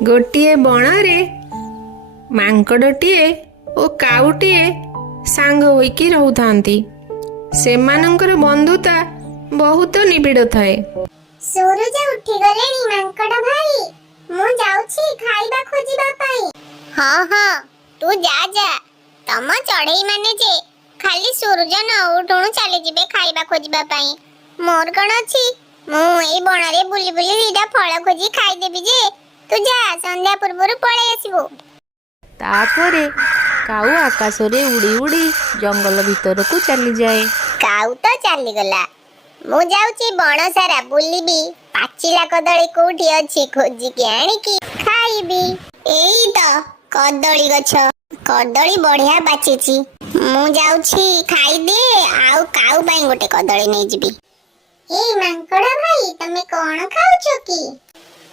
ଗୋଟିଏ ବଣରେ ମାଙ୍କଡ଼ଟିଏ ଓ କାଉଟିଏ ସାଙ୍ଗ ହୋଇକି ରହୁଥାନ୍ତି। ସେମାନଙ୍କର ବନ୍ଧୁତା ବହୁତ ନିବିଡ଼ ଥାଏ। ସୂରୁଜ ଉଠିଗଲେଣି ମାଙ୍କଡ଼ ଭାଇ, ମୁଁ ଯାଉଛି ଖାଇବା ଖୋଜିବା ପାଇଁ। ହଁ ତୁ ଯା। ତମ ଚଢ଼େଇ ମାନେ ଯେ ଖାଲି ସୂରୁଜ ନ ଉଠୁଣୁ ଚାଲିଯିବେ ଖାଇବା ଖୋଜିବା ପାଇଁ। ମୋର କ'ଣ ଅଛି, ମୁଁ ଏଇ ବଣରେ ବୁଲି ବୁଲି ଦିଟା ଫଳ ଖୋଜି ଖାଇଦେବି ଯେ। ତୁ ଯା, ସନ୍ଧ୍ୟା ପୂର୍ବରୁ ପଳେଇ ଆସିବୁ। ତାପରେ କାଉ ଆକାଶରେ ଉଡ଼ି ଉଡ଼ି ଜଙ୍ଗଲ ଭିତରକୁ ଚାଲିଯାଏ। କାଉ ତ ଚାଲିଗଲା, ମୁଁ ଯାଉଛି ବଣ ସାରା ବୁଲିବି। ପାଚିଲା କଦଳୀ କୋଉଠି ଅଛି ଖୋଜିକି ଆଣିକି ଖାଇବି। ଏଇ ତ କଦଳୀ ଗଛ, କଦଳୀ ବଢିଆ ପାଚିଛି। ମୁଁ ଯାଉଛି ଖାଇଦିଏ, ଆଉ କାଉ ପାଇଁ ଗୋଟେ କଦଳୀ ନେଇଯିବି। ଏଇ ମାଙ୍କଡ଼ ଭାଇ, ତମେ କ'ଣ ଖାଉଛ କି?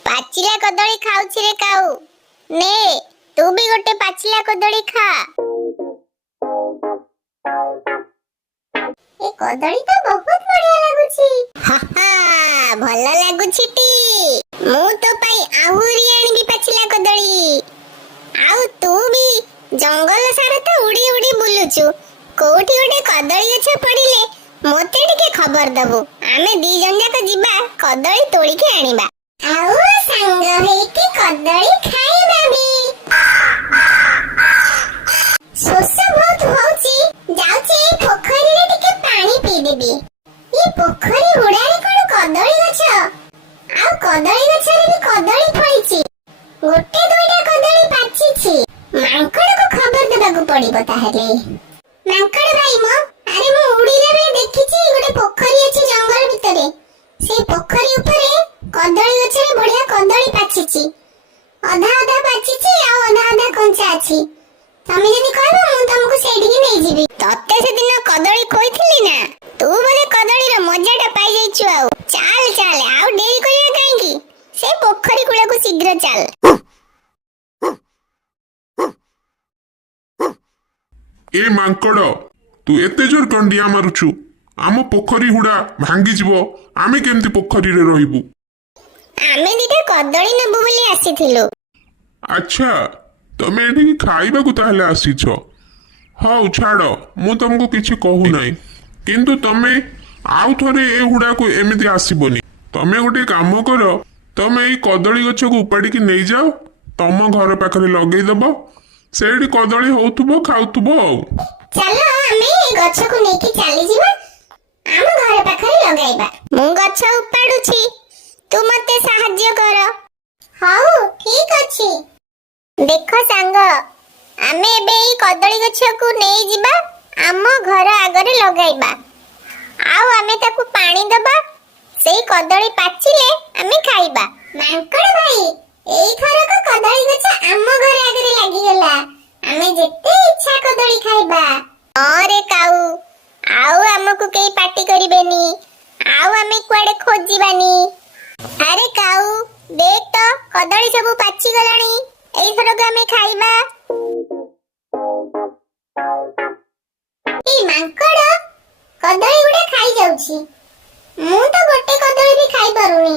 ପାଚିଲା କଦଳୀ ଖାଉଛି ରେ କାଉ। ନେ, ତୁ ବି ଗୋଟେ ପାଚିଲା କଦଳୀ ଖା। ଏ କଦଳୀ ତ ବହୁତ ବଢିଆ ଲାଗୁଛି। ଭଲ ଲାଗୁଛି ଟି। ମୁଁ ତୋ ପାଇଁ ଆହୁରି ଆଣିବି ପାଚିଲା କଦଳୀ। ଆଉ ତୁ ବି ଜଙ୍ଗଲ ସାରା ତ ଉଡ଼ି ଉଡ଼ି ବୁଲୁଛୁ, କୋଉଠି ଗୋଟେ କଦଳୀ ଗଛ ପଡ଼ିଲେ ମୋତେ ଟିକେ ଖବର ଦବୁ। ଆମେ ଦି ଜଣ ଯାକ ଯିବା କଦଳୀ ତୋଳିକି ଆଣିବା, ଆଉ ସାଙ୍ଗ ହେଇକି କଦଳୀ ଖାଇବା ବି। ଶୋଷ ବହୁତ ହଉଛି, ଯାଉଛି ପୋଖରୀରେ ଟିକେ ପାଣି ପିଇଦେବି। ଏ ପୋଖରୀ ହୁଡ଼ାରେ କ'ଣ କଦଳୀ ଗଛ, ଆଉ କଦଳୀ ଗଛରେ ବି କଦଳୀ ଫଳିଛି। ଗୋଟେ ଦୁଇଟା କଦଳୀ ପାଚିଛି। ମାଙ୍କଡ଼କୁ ଖବର ଦେବାକୁ ପଡ଼ିବ ତାହେଲେ। ମାଙ୍କଡ଼ ଭାଇ ମ, ଆରେ ମୁଁ ଉଡ଼ିଲା ବେଳେ ଦେଖିଛି ଗୋଟେ ପୋଖରୀ ଅଛି ଜଙ୍ଗଲ ଭିତରେ। ସେଇ ପୋଖରୀ ଉପରେ କଦଳୀ ଗଛରେ ବଢିଆ କଦଳୀ ପାଚିଛି। ଅଧା ଅଧା ପାଚିଛି ଆଉ ଅଧା ଅଧା କଞ୍ଚା ଅଛି। ତମେ ଯଦି କହିବ ମୁଁ ତମକୁ ସେଇଠିକି ନେଇଯିବି। ତତେ ସେଦିନ କଦଳୀ ଖୋଇଥିଲି ନା, ତୁ ବୋଧେ କଦଳୀର ମଜାଟା ପାଇଯାଇଛୁ। ଆଉ ଚାଲ ଆଉ ଡେରି କରିବା କାହିଁକି, ସେ ପୋଖରୀ କୂଳକୁ ଶୀଘ୍ର ଚାଲ। ଏ ମାଙ୍କଡ଼, ତୁ ଏତେ ଜୋର କଣ୍ଡିଆ ମାରୁଛୁ? ଆମ ପୋଖରୀ ହୁଡ଼ା ଭାଙ୍ଗିଯିବ, ଆମେ କେମିତି ପୋଖରୀରେ ରହିବୁ? ଆମେ ଦିଟା କଦଳୀ ନେବୁ ବୋଲି ଆସିଥିଲୁ। ଆଚ୍ଛା, ତମେ ଏଠିକି ଖାଇବାକୁ ତାହେଲେ ଆସିଛ? ହଉ ଛାଡ଼, ମୁଁ ତମକୁ କିଛି କହୁନାହିଁ, କିନ୍ତୁ ତମେ ଆଉ ଥରେ ଏ ହୁଡ଼ାକୁ ଏମିତି ଆସିବନି। ତମେ ଗୋଟେ କାମ କର, ତମେ ଏଇ କଦଳୀ ଗଛକୁ ଉପାଡ଼ିକି ନେଇଯାଅ, ତମ ଘର ପାଖରେ ଲଗେଇଦବ। ସେଇଠି କଦଳୀ ହଉଥିବ, ଖାଉଥିବ। ଆଉ ଚାଲ ଆମେ ଏ ଗଛକୁ ନେଇକି ଚାଲିଯିବା, ଆମ ଘର ପାଖରେ ଲଗାଇବା। ମୁଁ ଗଛ ଉପାଡୁଛି, ତୁ ମତେ ସାହାଯ୍ୟ କର। ହଉ ଠିକ ଅଛି। ଦେଖ ସାଙ୍ଗ, ଆମେ ଏବେ ଏଇ କଦଳୀ ଗଛକୁ ନେଇଯିବା, ଆମ ଘର ଆଗରେ ଲଗାଇବା, ଆଉ ଆମେ ତାକୁ ପାଣି ଦବା। ସେଇ କଦଳୀ ପାଚିଲେ ଆମେ ଖାଇବା। ମାଙ୍କଡ଼ ଭାଇ, ଏଇଥରକ କଦଳୀ ଗଛ ଆମ ଘର ଆଗରେ ଲାଗିଗଲା, ଆମେ ଯେତେ ଇଚ୍ଛା କଦଳୀ ଖାଇବା। ରେ କାଉ, ଆଉ ଆମକୁ କେହି ପାଟି କରିବେନି, ଆଉ ଆମେ କୁଆଡେ ଖୋଜିବାନି। ଆରେ କାଉ, ଦେଖ ତ କଦଳୀ ସବୁ ପାଚିଗଲାଣି, ଏଇଥରକ ଆମେ ଖାଇବା। ଏଇ ମାଙ୍କଡ଼ କଦଳୀ ଗୁଡ଼ା ଖାଇଯାଉଛି, ମୁଁ ତ ଗୋଟେ କଦଳୀ ବି ଖାଇପାରୁନି,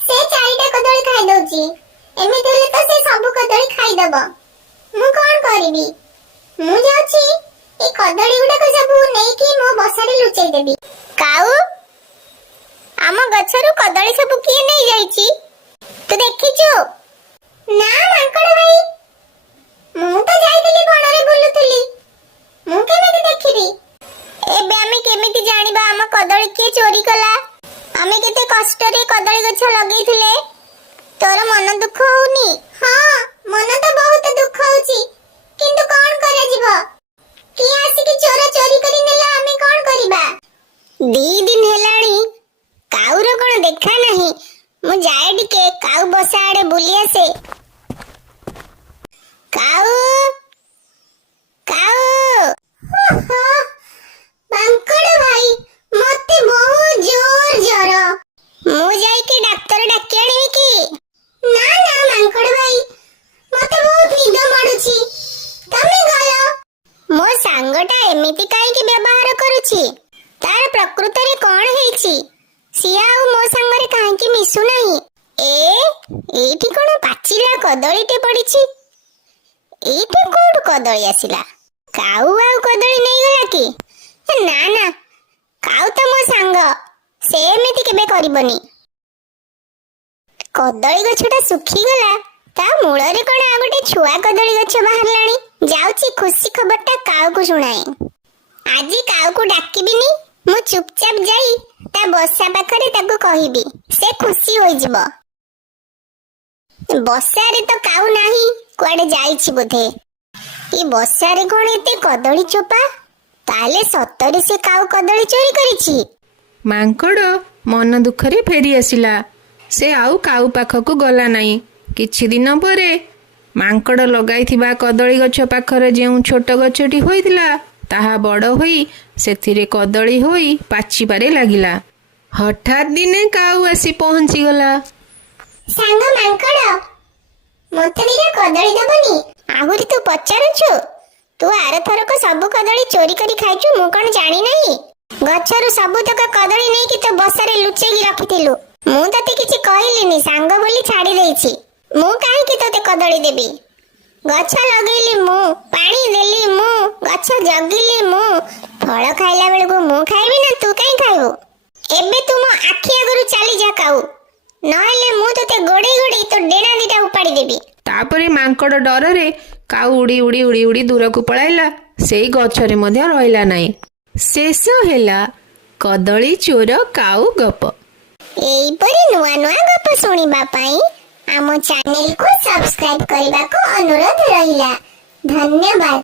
ସେ 4ଟା କଦଳୀ ଖାଇଦଉଛି। ଏମିତି ହେଲେ ତ ସେ ସବୁ କଦଳୀ ଖାଇଦବ। ମୁଁ କ'ଣ କରିବି? ମୁଁ ଯାଉଛି ଏ କଦଳୀ ଗୁଡାକ ସବୁ ନେଇକି ମୋ ବସାରେ ଲୁଚେଇ ଦେବି। କାଉ, ଆମ ଗଛରୁ କଦଳୀ ସବୁ କିଏ ନେଇଯାଇଛି? ତୁ ଦେଖିଛୁ? ନା ମାଙ୍କଡ଼ ଭାଇ, ମୁଁ ତ ଯାଇଥିଲି ବଣରେ ବୁଲୁଥିଲି, ମୁଁ କେମିତି ଦେଖିବି? ଏବେ ଆମେ କେମିତି ଜାଣିବା ଆମ କଦଳୀ କିଏ ଚୋରି କଲା? ଆମେ କେତେ କଷ୍ଟରେ କଦଳୀ ଗଛ ଲଗେଇଥିଲେ। ତୋର ମନ ଦୁଃଖ ହଉନି? ହଁ, ମନ ତ ବହୁତ ଦୁଃଖ ହଉଛି, କିନ୍ତୁ କ'ଣ କରାଯିବ? କିଏ ଆସିକି ଚୋର ଚୋରି କରି ନେଲା, ଆମେ କ'ଣ କରିବା? 2 ଦିନ ହେଲାଣି କାଉର କ'ଣ ଦେଖା ନାହିଁ। ମୁଁ ଯାଏ ଟିକେ କାଉ ବସା ଆଡେ ବୁଲି ଆସେ। କାଉ, ମାଙ୍କଡ଼ ଭାଇ, ମତେ ବହୁତ ଜୋର ଜ୍ୱର। ମୁଁ ଯାଇକି ଡାକ୍ତର ଡାକି ଆଣିବି କି? ନା ମାଙ୍କଡ଼ ଭାଇ, ମତେ ବହୁତ ନିଦ ମାଡୁଛି, ତମେ ଗଲ। ମୋ ସାଙ୍ଗଟା ଏମିତି କାହିଁକି ବ୍ୟବହାର କରୁଛି? ତାର ପ୍ରକୃତରେ କ'ଣ ହେଇଛି? ସିଏ ଆଉ ମୋ ସାଙ୍ଗରେ କାହିଁକି ମିଶୁନାହିଁ? ଏଇଠି କ'ଣ କଣ ପାଚିଲା କଦଳୀଟେ ପଡିଛି। ଏଇଠି କୋଉଠୁ କଦଳୀ ଆସିଲା? କାଉ ଆଉ କଦଳୀ ନେଇଗଲା କି? ନା ନା, କାଉ ତ ମୋ ସାଙ୍ଗ, ସେ ଏମିତି କେବେ କରିବନି। କଦଳୀ ଗଛଟା ଶୁଖିଗଲା, ତା ମୂଳରେ କଣ ଆଉ ଗୋଟେ ଛୁଆ କଦଳୀ ଗଛ ବାହାରିଲାଣି। ଯାଉଛି ଖୁସି ଖବରଟା କାଉକୁ ଶୁଣାଏ। ଆଜି କାଉକୁ ଡାକିବିନି, ମୁଁ ଚୁପଚାପ ଯାଇ ତା ବସା ପାଖରେ ତାକୁ କହିବି, ସେ ଖୁସି ହୋଇଯିବ। ବସାରେ ତ କାଉ ନାହିଁ, କୁଆଡେ ଯାଇଛି ବୋଧେ। ଏ ବସାରେ କଣ ଏତେ କଦଳୀ ଚୋପା? ତାହେଲେ ସତରେ ସେ କାଉ କଦଳୀ ଚୋରି କରିଛି। ମାଙ୍କଡ଼ ମନ ଦୁଃଖରେ ଫେରି ଆସିଲା। ସେ ଆଉ କାଉ ପାଖକୁ ଗଲା ନାହିଁ। କିଛି ଦିନ ପରେ ମାଙ୍କଡ଼ ଲଗାଇଥିବା କଦଳୀ ଗଛ ପାଖରେ ଯେଉଁ ଛୋଟ ଗଛଟି ହୋଇଥିଲା, ତାହା ବଡ଼ ହୋଇ ସେଥିରେ କଦଳୀ ହୋଇ ପାଚିବାରେ ଲାଗିଲା। ହଠାତ୍ ଦିନେ କାଉ ଆସି ପହଞ୍ଚିଗଲା। ସାଙ୍ଗ ମାଙ୍କଡ଼, ମୋତେ ଦିଟା କଦଳୀ ଦବନି? ଆହୁରି ତୁ ପଚାରୁଛୁ? ତୁ ଆରଥରକ ସବୁ କଦଳୀ ଚୋରି କରି ଖାଇଛୁ, ମୁଁ କଣ ଜାଣି ନାହିଁ? ଗଛରୁ ସବୁତକ କଦଳୀ ନେଇକି ତୋ ବସାରେ ଲୁଚେଇକି ରଖିଥିଲୁ। ମୁଁ ତତେ କିଛି କହିଲିନି, ସାଙ୍ଗ ବୋଲି ଛାଡି ଦେଇଛି। ମୁଁ କାହିଁକି ତତେ କଦଳୀ ଦେବି? ଗଛ ଲଗେଇଲି ମୁଁ, ପାଣି ଦେଲି ମୁଁ, ଗଛ ଜଗିଲି ମୁଁ। ଫଳ ଖାଇଲା ବେଳକୁ ମୁଁ ଖାଇବି ନା ତୁ କାହିଁ ଖାଇବୁ? ଏବେ ତୁ ମୋ ଆଖି ଆଗରୁ ଚାଲିଯା କାଉ, ନହେଲେ ମୁଁ ତତେ ଗୋଡେଇ ଗୋଡେଇ ତୋ ଡେଣା ଦିଟା ଉପାଡ଼ି ଦେବି। ତାପରେ ମାଙ୍କଡ଼ ଡରରେ କାଉ ଉଡ଼ି ଉଡ଼ି ଉଡ଼ି ଉଡ଼ି ଦୂରକୁ ପଳାଇଲା। ସେଇ ଗଛରେ ମଧ୍ୟ ରହିଲା ନାହିଁ। ଶେଷ ହେଲା କଦଳୀ ଚୋର କାଉ ଗପ। ଏଇପରି ନୂଆ ନୂଆ ଗପ ଶୁଣିବା ପାଇଁ ଆମ ଚ୍ୟାନେଲକୁ ସବସ୍କ୍ରାଇବ କରିବାକୁ ଅନୁରୋଧ ରହିଲା। ଧନ୍ୟବାଦ।